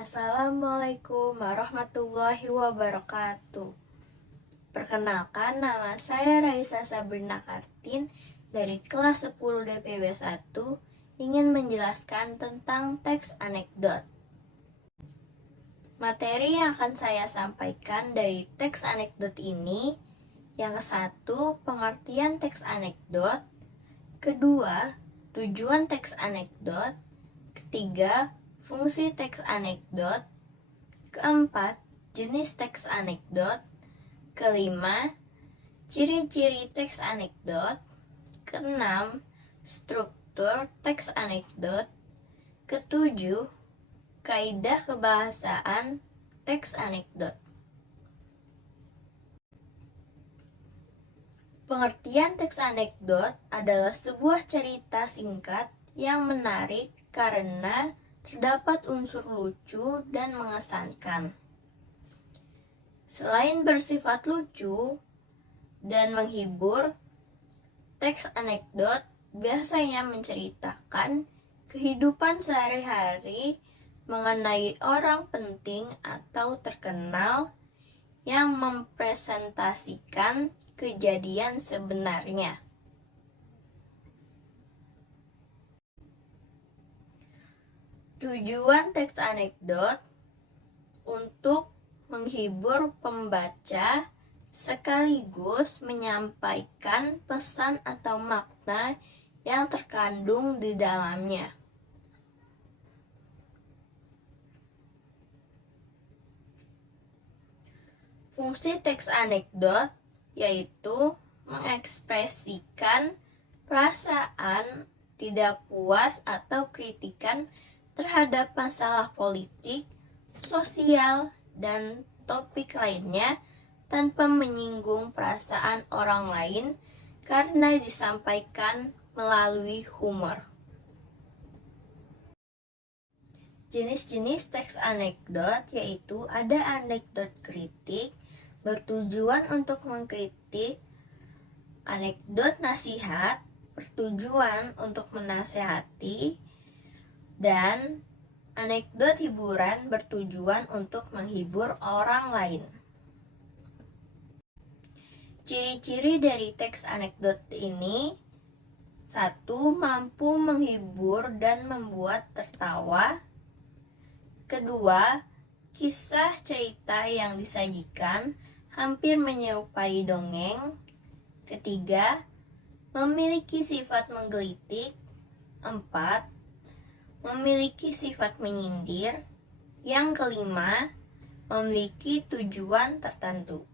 Assalamualaikum warahmatullahi wabarakatuh. Perkenalkan, nama saya Raisa Sabrina Kartin dari kelas 10 DPB 1 ingin menjelaskan tentang teks anekdot. Materi yang akan saya sampaikan dari teks anekdot ini, yang ke-1, pengertian teks anekdot, kedua, tujuan teks anekdot, ketiga, fungsi teks anekdot, keempat, jenis teks anekdot, kelima, ciri-ciri teks anekdot, keenam, struktur teks anekdot, ketujuh, kaidah kebahasaan teks anekdot. Pengertian teks anekdot adalah sebuah cerita singkat yang menarik karena terdapat unsur lucu dan mengesankan. Selain bersifat lucu dan menghibur, teks anekdot biasanya menceritakan kehidupan sehari-hari mengenai orang penting atau terkenal yang mempresentasikan kejadian sebenarnya. Tujuan teks anekdot untuk menghibur pembaca sekaligus menyampaikan pesan atau makna yang terkandung di dalamnya. Fungsi teks anekdot yaitu mengekspresikan perasaan tidak puas atau kritikan terhadap masalah politik, sosial, dan topik lainnya tanpa menyinggung perasaan orang lain karena disampaikan melalui humor. Jenis-jenis teks anekdot yaitu ada anekdot kritik bertujuan untuk mengkritik, anekdot nasihat bertujuan untuk menasehati, dan anekdot hiburan bertujuan untuk menghibur orang lain. Ciri-ciri dari teks anekdot ini: 1. Mampu menghibur dan membuat tertawa. Kedua, kisah cerita yang disajikan hampir menyerupai dongeng. Ketiga, memiliki sifat menggelitik. 4. Memiliki sifat menyindir. Yang kelima, memiliki tujuan tertentu.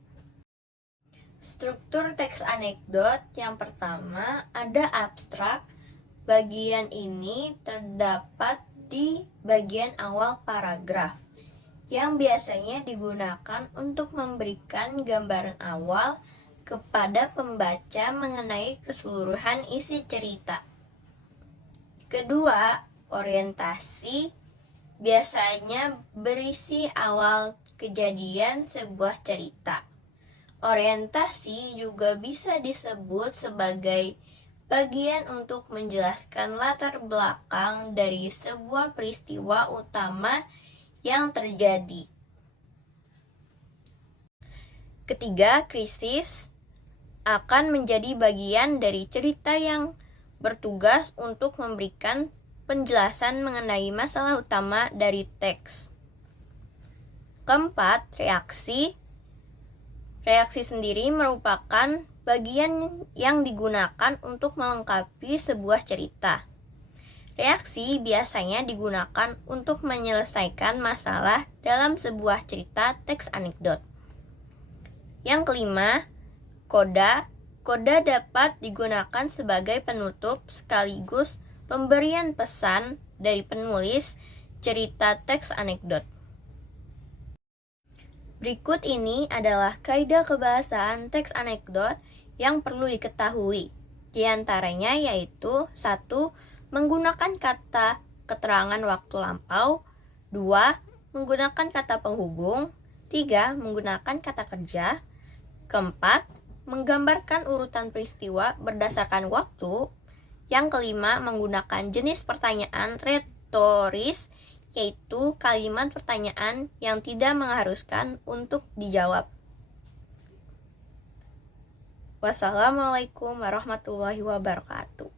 Struktur teks anekdot yang pertama ada abstrak. Bagian ini terdapat di bagian awal paragraf yang biasanya digunakan untuk memberikan gambaran awal kepada pembaca mengenai keseluruhan isi cerita. Kedua, orientasi biasanya berisi awal kejadian sebuah cerita. Orientasi juga bisa disebut sebagai bagian untuk menjelaskan latar belakang dari sebuah peristiwa utama yang terjadi. Ketiga, krisis akan menjadi bagian dari cerita yang bertugas untuk memberikan penjelasan mengenai masalah utama dari teks. Keempat, reaksi. Reaksi sendiri merupakan bagian yang digunakan untuk melengkapi sebuah cerita. Reaksi biasanya digunakan untuk menyelesaikan masalah dalam sebuah cerita teks anekdot. Yang kelima, koda. Koda dapat digunakan sebagai penutup sekaligus pemberian pesan dari penulis cerita teks anekdot. Berikut ini adalah kaidah kebahasaan teks anekdot yang perlu diketahui. Di antaranya yaitu 1. Menggunakan kata keterangan waktu lampau. 2. Menggunakan kata penghubung. 3. Menggunakan kata kerja. Keempat, menggambarkan urutan peristiwa berdasarkan waktu. Yang kelima, menggunakan jenis pertanyaan retoris. yaitu kalimat pertanyaan yang tidak mengharuskan untuk dijawab. Wassalamualaikum warahmatullahi wabarakatuh.